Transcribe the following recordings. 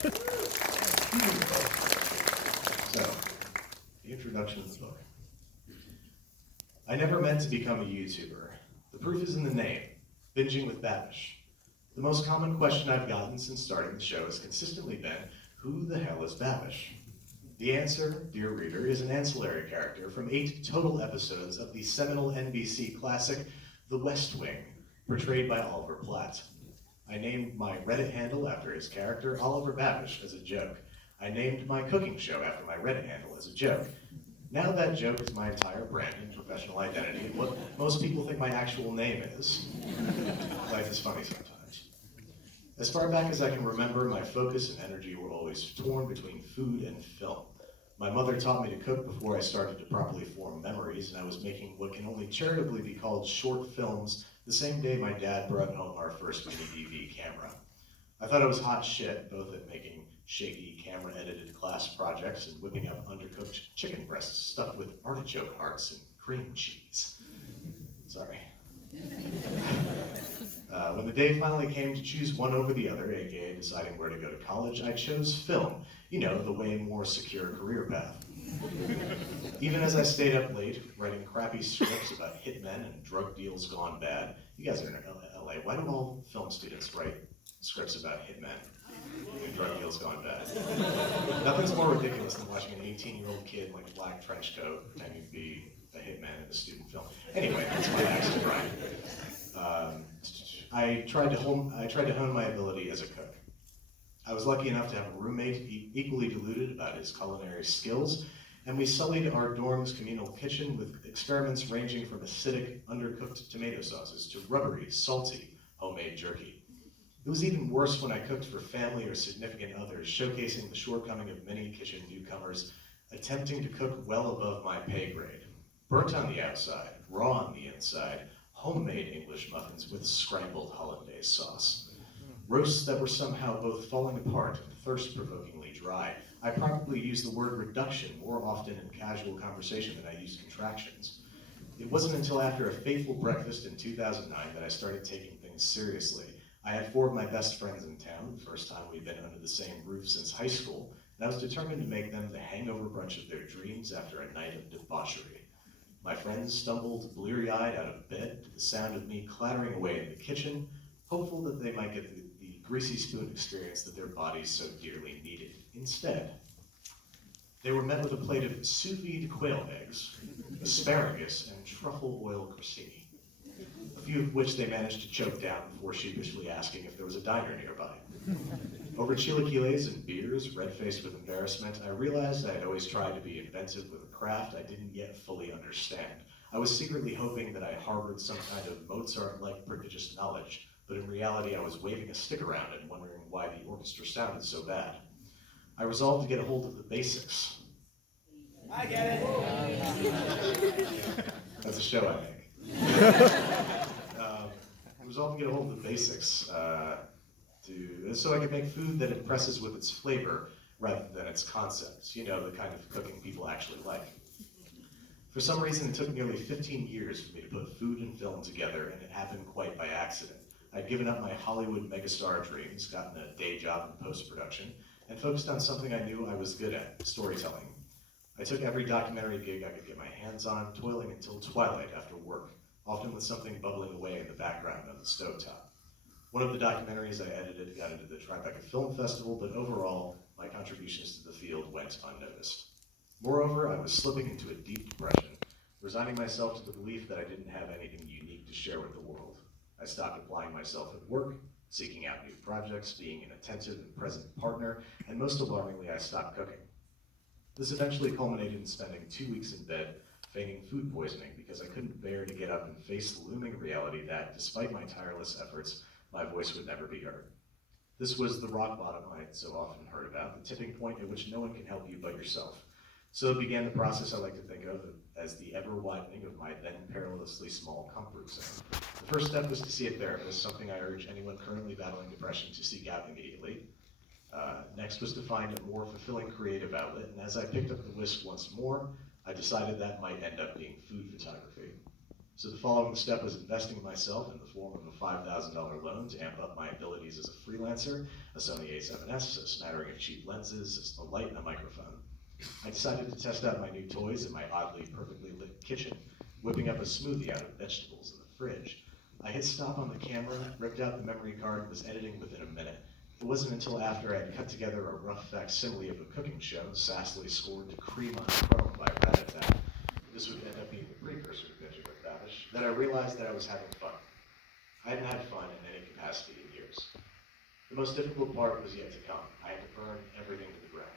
So, the introduction of the book. I never meant to become a YouTuber. The proof is in the name, Binging with Babish. The most common question I've gotten since starting the show has consistently been, who the hell is Babish? The answer, dear reader, is an ancillary character from 8 total episodes of the seminal NBC classic, The West Wing, portrayed by Oliver Platt. I named my Reddit handle after his character, Oliver Babish, as a joke. I named my cooking show after my Reddit handle as a joke. Now that joke is my entire brand and professional identity, and what most people think my actual name is. Life is funny sometimes. As far back as I can remember, my focus and energy were always torn between food and film. My mother taught me to cook before I started to properly form memories, and I was making what can only charitably be called short films the same day my dad brought home our first mini DV camera. I thought I was hot shit, both at making shaky camera-edited class projects and whipping up undercooked chicken breasts stuffed with artichoke hearts and cream cheese. Sorry. When the day finally came to choose one over the other, aka deciding where to go to college, I chose film, you know, the way more secure career path. Even as I stayed up late, writing crappy scripts about hitmen and drug deals gone bad. You guys are in LA, why do all film students write scripts about hitmen and drug deals gone bad? Nothing's more ridiculous than watching an 18-year-old kid in like a black trench coat pretending to be a hitman in a student film. Anyway, that's my axe to grind. I tried to hone my ability as a cook. I was lucky enough to have a roommate equally deluded about his culinary skills, and we sullied our dorm's communal kitchen with experiments ranging from acidic, undercooked tomato sauces to rubbery, salty, homemade jerky. It was even worse when I cooked for family or significant others, showcasing the shortcoming of many kitchen newcomers, attempting to cook well above my pay grade. Burnt on the outside, raw on the inside, homemade English muffins with scrambled hollandaise sauce. Roasts that were somehow both falling apart and thirst-provokingly dry. I probably used the word reduction more often in casual conversation than I used contractions. It wasn't until after a fateful breakfast in 2009 that I started taking things seriously. I had 4 of my best friends in town, the first time we'd been under the same roof since high school, and I was determined to make them the hangover brunch of their dreams after a night of debauchery. My friends stumbled bleary-eyed out of bed to the sound of me clattering away in the kitchen, hopeful that they might get the greasy spoon experience that their bodies so dearly needed. Instead, they were met with a plate of sous vide quail eggs, asparagus, and truffle oil crostini, a few of which they managed to choke down before sheepishly asking if there was a diner nearby. Over chilaquiles and beers, red-faced with embarrassment, I realized I had always tried to be inventive with a craft I didn't yet fully understand. I was secretly hoping that I harbored some kind of Mozart-like prodigious knowledge, but in reality I was waving a stick around and wondering why the orchestra sounded so bad. I resolved to get a hold of the basics. I get it! That's a show I make. I resolved to get a hold of the basics so I could make food that impresses with its flavor rather than its concepts, you know, the kind of cooking people actually like. For some reason, it took nearly 15 years for me to put food and film together, and it happened quite by accident. I'd given up my Hollywood megastar dreams, gotten a day job in post-production, and focused on something I knew I was good at, storytelling. I took every documentary gig I could get my hands on, toiling until twilight after work, often with something bubbling away in the background on the stovetop. One of the documentaries I edited got into the Tribeca Film Festival, but overall, my contributions to the field went unnoticed. Moreover, I was slipping into a deep depression, resigning myself to the belief that I didn't have anything unique to share with the world. I stopped applying myself at work, seeking out new projects, being an attentive and present partner, and most alarmingly, I stopped cooking. This eventually culminated in spending 2 weeks in bed, feigning food poisoning because I couldn't bear to get up and face the looming reality that, despite my tireless efforts, my voice would never be heard. This was the rock bottom I had so often heard about, the tipping point at which no one can help you but yourself. So began the process I like to think of as the ever-widening of my then perilously small comfort zone. The first step was to see a therapist, something I urge anyone currently battling depression to seek out immediately. Next was to find a more fulfilling creative outlet, and as I picked up the whisk once more, I decided that might end up being food photography. So the following step was investing in myself in the form of a $5,000 loan to amp up my abilities as a freelancer, a Sony a7S, a smattering of cheap lenses, a light, and a microphone. I decided to test out my new toys in my oddly perfectly lit kitchen, whipping up a smoothie out of vegetables in the fridge. I hit stop on the camera, ripped out the memory card, and was editing within a minute. It wasn't until after I had cut together a rough facsimile of a cooking show, sassily scored to cream on chrome by Rat-a-tat, this would end up being the precursor to Binging with Babish, that I realized that I was having fun. I hadn't had fun in any capacity in years. The most difficult part was yet to come. I had to burn everything to the ground,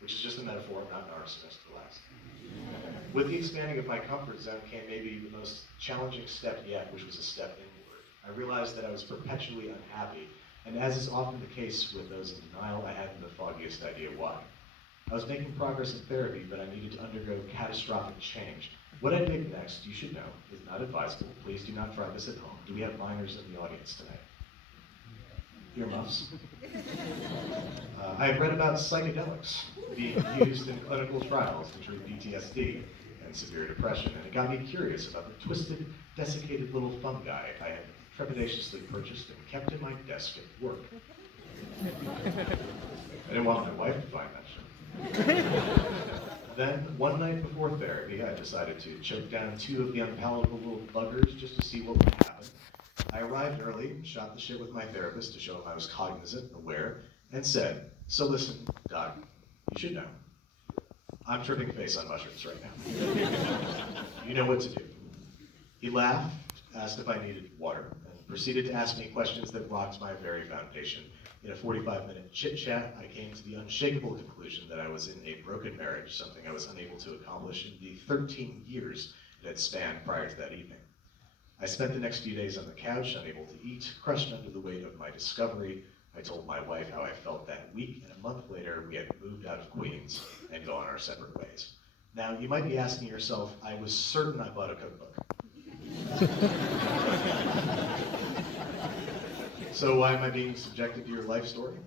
which is just a metaphor, not an arsonist, relax. With the expanding of my comfort zone came maybe the most challenging step yet, which was a step inward. I realized that I was perpetually unhappy, and as is often the case with those in denial, I hadn't the foggiest idea why. I was making progress in therapy, but I needed to undergo catastrophic change. What I did next, you should know, is not advisable. Please do not try this at home. Do we have minors in the audience tonight? Earmuffs. I have read about psychedelics being used in clinical trials to treat PTSD and severe depression, and it got me curious about the twisted, desiccated little fungi I had trepidatiously purchased and kept in my desk at work. I didn't want my wife to find that shit. Then, one night before therapy, I decided to choke down 2 of the unpalatable little buggers just to see what would happen. I arrived early, shot the shit with my therapist to show him I was cognizant and aware, and said, so listen, Doc, you should know. I'm tripping face on mushrooms right now. You know what to do. He laughed, asked if I needed water, and proceeded to ask me questions that rocked my very foundation. In a 45-minute chit-chat, I came to the unshakable conclusion that I was in a broken marriage, something I was unable to accomplish in the 13 years it had spanned prior to that evening. I spent the next few days on the couch, unable to eat, crushed under the weight of my discovery. I told my wife how I felt that week, and a month later, we had moved out of Queens and gone our separate ways. Now, you might be asking yourself, I was certain I bought a cookbook. So why am I being subjected to your life story?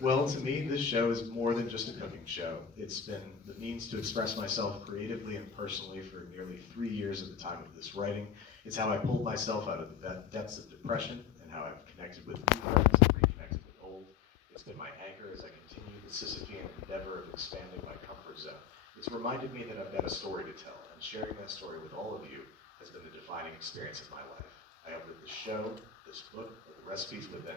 Well, to me, this show is more than just a cooking show. It's been the means to express myself creatively and personally for nearly 3 years at the time of this writing. It's how I pulled myself out of the depths of depression and how I've connected with new friends and reconnected with old. It's been my anchor as I continue the Sisyphean endeavor of expanding my comfort zone. It's reminded me that I've got a story to tell, and sharing that story with all of you has been the defining experience of my life. I hope that this show, this book, or the recipes within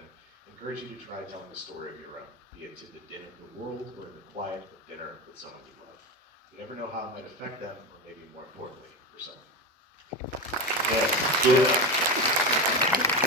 encourage you to try telling a story of your own, be it to the din of the world or in the quiet of dinner with someone you love. You never know how it might affect them, or maybe more importantly, yourself. Yeah.